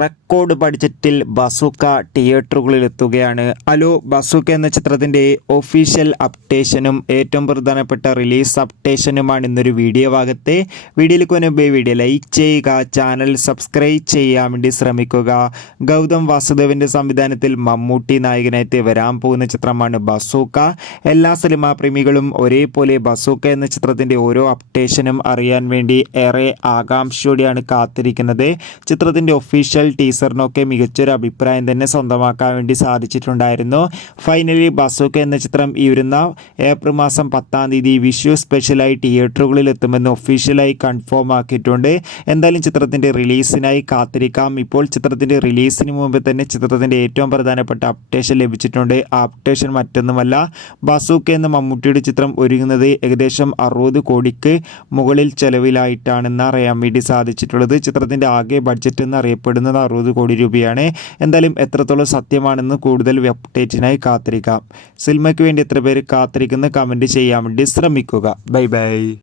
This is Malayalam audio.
റെക്കോർഡ് ബഡ്ജറ്റിൽ ബസൂക്ക തിയേറ്ററുകളിൽ എത്തുകയാണ് അലോ ബസൂക്ക എന്ന ചിത്രത്തിന്റെ ഒഫീഷ്യൽ അപ്ഡേഷനും ഏറ്റവും പ്രധാനപ്പെട്ട റിലീസ് അപ്ഡേഷനുമാണ് ഇന്നൊരു വീഡിയോ ഭാഗത്തെ. വീഡിയോയിലേക്ക് മുൻപ് വീഡിയോ ലൈക്ക് ചെയ്യുക ചാനൽ സബ്സ്ക്രൈബ് ചെയ്യാൻ വേണ്ടി ശ്രമിക്കുക. ഗൗതം വാസുദേവിന്റെ സംവിധാനത്തിൽ മമ്മൂട്ടി നായകനായിട്ട് വരാൻ പോകുന്ന ചിത്രമാണ് ബസൂക്ക. എല്ലാ സിനിമാ പ്രേമികളും ഒരേപോലെ ബസൂക്ക എന്ന ചിത്രത്തിന്റെ ഓരോ അപ്ഡേഷനും അറിയാൻ വേണ്ടി ഏറെ ആകാംക്ഷയോടെയാണ് കാത്തിരിക്കുന്നത്. ചിത്രത്തിന്റെ ഒഫീഷ്യൽ ടീസറിനൊക്കെ മികച്ചൊരു അഭിപ്രായം തന്നെ സ്വന്തമാക്കാൻ വേണ്ടി സാധിച്ചിട്ടുണ്ടായിരുന്നു. ഫൈനലി ബസൂക്ക എന്ന ചിത്രം ഈ വരുന്ന ഏപ്രിൽ മാസം പത്താം തീയതി വിഷു സ്പെഷ്യലായി തിയേറ്ററുകളിൽ എത്തുമെന്ന് ഒഫീഷ്യലായി കൺഫേം ആക്കിയിട്ടുണ്ട്. എന്തായാലും ചിത്രത്തിന്റെ റിലീസിനായി കാത്തിരിക്കാം. ഇപ്പോൾ ചിത്രത്തിന്റെ റിലീസിന് മുമ്പ് തന്നെ ചിത്രത്തിന്റെ ഏറ്റവും പ്രധാനപ്പെട്ട അപ്ഡേഷൻ ലഭിച്ചിട്ടുണ്ട്. ആ അപ്ഡേഷൻ മറ്റൊന്നുമല്ല. ബസൂക്ക എന്ന മമ്മൂട്ടിയുടെ ചിത്രം ഒരുങ്ങുന്നത് ഏകദേശം അറുപത് കോടിക്ക് മുകളിൽ ചെലവിലായിട്ടാണെന്ന് അറിയാൻ വേണ്ടി സാധിച്ചിട്ടുള്ളത്. ചിത്രത്തിന്റെ ആകെ ബഡ്ജറ്റ് എന്ന് അറിയപ്പെടുന്നത് അറുപത് കോടി രൂപയാണ്. എന്തായാലും എത്രത്തോളം സത്യമാണെന്ന് കൂടുതൽ അപ്ഡേറ്റിനായി കാത്തിരിക്കാം. സിനിമയ്ക്ക് വേണ്ടി എത്ര പേര് കാത്തിരിക്കുന്ന? കമന്റ് ചെയ്യാൻ വേണ്ടി ശ്രമിക്കുക. Bye bye